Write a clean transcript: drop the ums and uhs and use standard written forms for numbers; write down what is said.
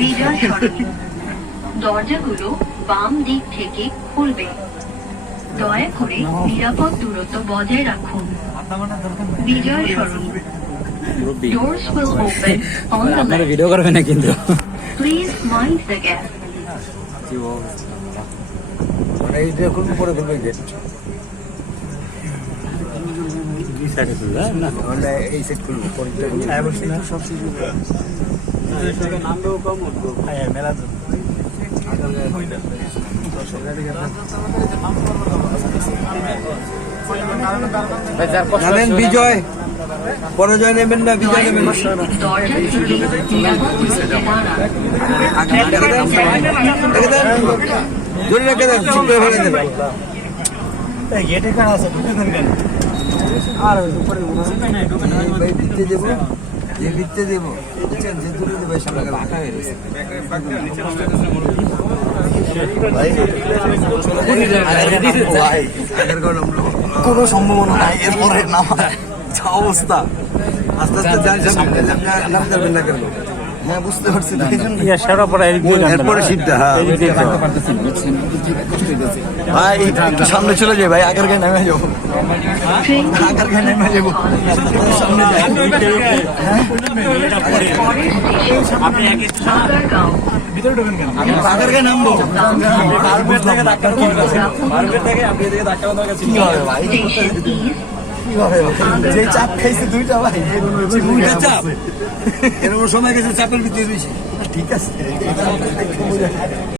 বিজয় সরণি, দরজাগুলো বাম দিক থেকে খুলবে। দয়া করে নিরাপদ দূরত্ব বজায় রাখুন। বিজয় সরণি, doors will open on the left. Video করবে না কিন্তু Please mind the gap. এই দেখুন পরে খুলবে গেট, মানে এই সেট খুলবো নামবেও কম মেলা নামেন বিজয়, পরাজয় নেবেন না, বিজয় নেবেন। দরজা থেকে নিরাপদ দূরত্বে দাঁড়ান। ধরে রেখে দেন, ঠিক করে ফেলে দেন। গেটে কার আছে ঢুকে দেন কেন? আর উপরে ভিত্তি দেবো, যে ভিত্তি দেবো যে দূরে দেবো সামনে রাখা হয়ে গেছে। কোনো সম্ভাবনা নাই এরপরে নামার যা অবস্থা, আস্তে আস্তে নামতে পারবেন না কেন? হ্যাঁ বুঝতে পারছি, এরপরে শীতটা। হ্যাঁ ভাই একটু সামনে চলে যাই ভাই, আগের গায়ে নেমে যাবো, আগের গায়ে নেমে যাবো, সামনে যাই। ভিতরে ঢোকেন কেন? আগের গায়ে নামবো, যে চাপ খাইছে দুইটা ভাই, দুইটা চাপ এরকম সময় গেছে, চাপের ভিতরে বেশি। ঠিক আছে।